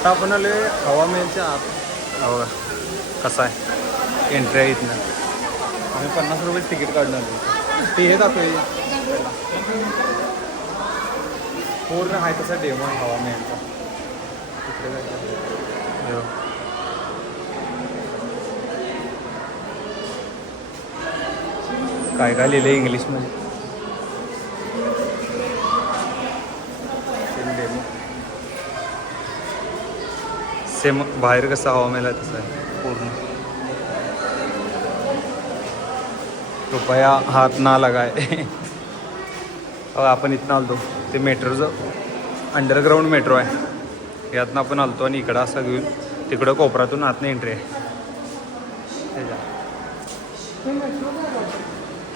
आता आपण आलो हवामेलच्या आत. हो कसा आहे एंट्री आहे इथनं. आम्ही 50 रुपये तिकीट काढून आलो. ते हे दाखवे पूर्ण आहे तसा डेमो आहे हवामेलचा. काय काय लिहिलं इंग्लिशमध्ये. सेम बाहेर कसं हवामेल आहे तसं आहे पूर्ण. कृपया हात ना लगाय. आपण इथनं आलतो ते मेट्रोचं अंडरग्राऊंड मेट्रो आहे यातनं आपण आलतो आणि इकडं असं घेऊन तिकडं कोपऱ्यातून आतनं एंट्री आहे.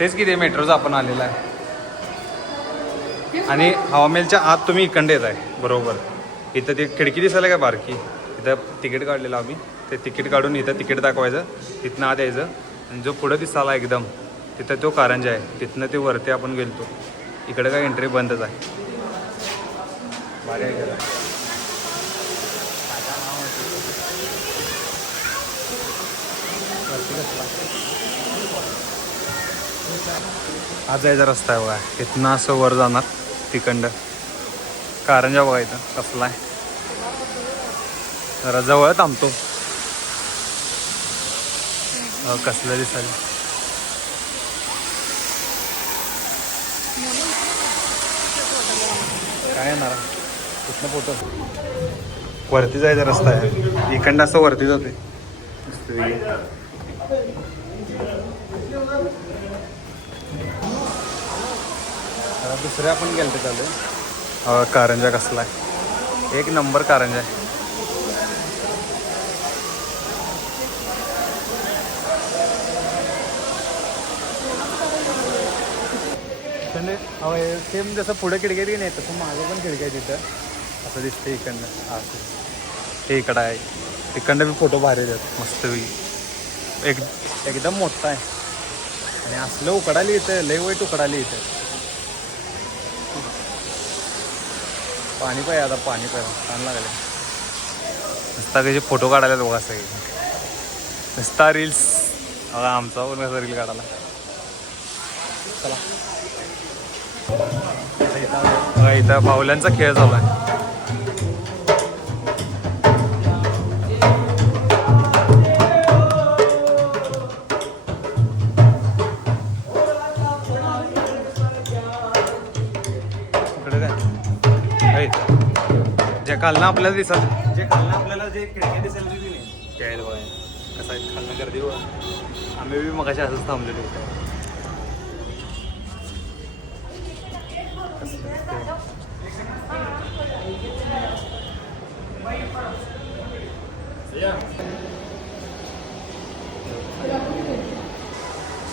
तेच की ते मेट्रोचं आपण आलेलं आहे. आणि हवामेलच्या आत तुम्ही इकडं येत आहे बरोबर. इथं ते खिडकी दिसायला काय बारकी, इथं तिकीट काढलेलं आम्ही. ते तिकीट काढून इथं तिकीट दाखवायचं, तिथनं आत यायचं आणि जो पुढं दिसाला एकदम तिथं तो कारंजा आहे. तिथनं ते वरती आपण गेलतो. इकडं काय एंट्री बंदच आहे. भारी आहे गेलं. हा जायचा रस्ता आहे बघा. इथनं असं वर जाणार तिकडं कारंजा बघायचं कसला आहे. जरा जवळ थांबतो. कसलं दिसायला काय येणार कुठनं फोटो. वरती जायचा रस्ता आहे इकडं असं वरती जाते. दुसऱ्या आपण गेलते चालू. कारंजा कसला आहे एक नंबर कारंजा आहे. सेम जसं पुढं खिडक्यात नाही तसं मागं पण खिडक्या आहे तिथं. असं दिसतं इकडनं. हे इकडं आहे. इकडनं बी फोटो भारी देतात मस्त एकदम मोठा आहे. आणि असलं उकडाली येतं लय वाईट उकडाली येतं. पाणी पाहिजे आता पाणी पाहिजे छान लागले. नुसता त्याचे फोटो काढायला बघा सगळे. नुसता रील्स. आमचा पण कसा रील काढायला. चला इथं बाहुल्यांचा खेळ चालू आहे. जे खालनं आपल्याला दिसत जे खालनं आपल्याला जे खिडक्या दिसायला खेळायला बघा कसं आहे खालनं गर्दी बघा. आम्ही बी मगाशी असंच थांबलेलो होतो.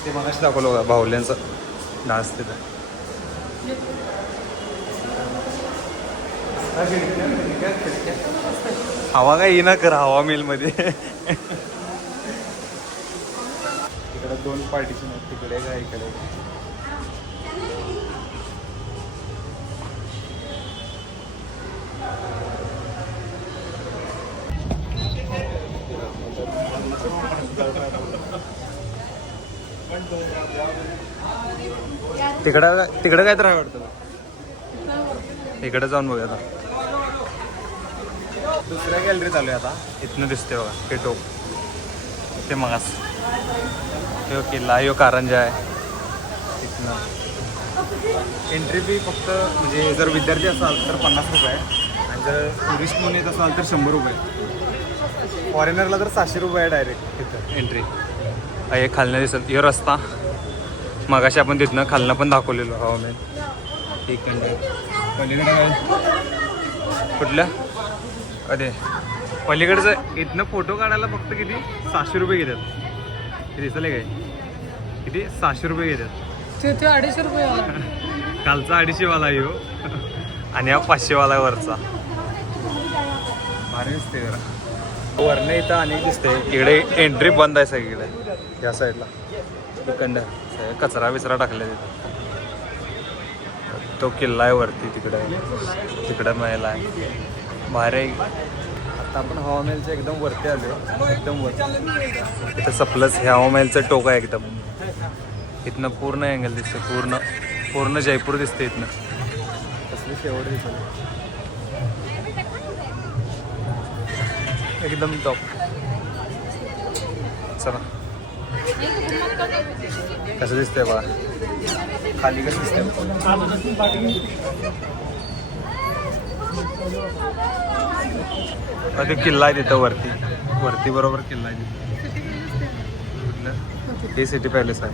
ते मगाशी दाखवलं बघा बाहुल्यांचा डान्स तिथं. हवा काय येईना कर हवा मिलमध्ये. तिकडे 2 पार्टिशन आहेत तिकडे काय इकडे. तिकडं काय तर आहे वाटतं. इकडे जाऊन बघूया आता. दुसऱ्या गॅलरी चालू आहे आता. इथनं दिसते बघा हे टोप ते मगास हे किल्ला ह्यो कारंजा आहे. इथनं एंट्री फी फक्त म्हणजे जर विद्यार्थी असाल तर 50 रुपये आहे आणि जर टुरिस्ट म्हणून येत असाल तर 100 रुपये. फॉरेनरला तर 700 रुपये आहे डायरेक्ट तिथं एंट्री. हे खालनं दिसत हे रस्ता मगाशी आपण तिथनं खालनं पण दाखवलेलो हवामेल. इकडे पलीकडे काय कुठल्या अरे पलीकडचं इथनं फोटो काढायला फक्त किती 600 रुपये घेतात. किती दिसले काय किती 600 रुपये घेतात. ते 250 रुपये. कालचा 250 वाला येऊ आणि हा 500 वाला वरचा. भारी दिसते जरा. वरनं इथं अनेक दिसते. इकडे एंट्री बंद आहे सगळीकडे या साईडला. इकडं कचरा बिचरा टाकला तिथं. तो किल्ला आहे वरती तिकडे तिकडं महिला आहे. भारी आता आपण हवा महलच्या एकदम वरती आलो, एकदम वर. इथं सप्लस हे हवा महलचं टोक आहे एकदम. इथनं पूर्ण अँगल दिसते, पूर्ण पूर्ण जयपूर दिसते इथनं. कसली शेवट दिसते एकदम टॉप. चला कसं दिसतंय बघा खाली, कसं दिसतंय. ते किल्ला आहे तिथं वरती, वरती बरोबर किल्ला आहे तिथं. हे सिटी पॅलेस आहे.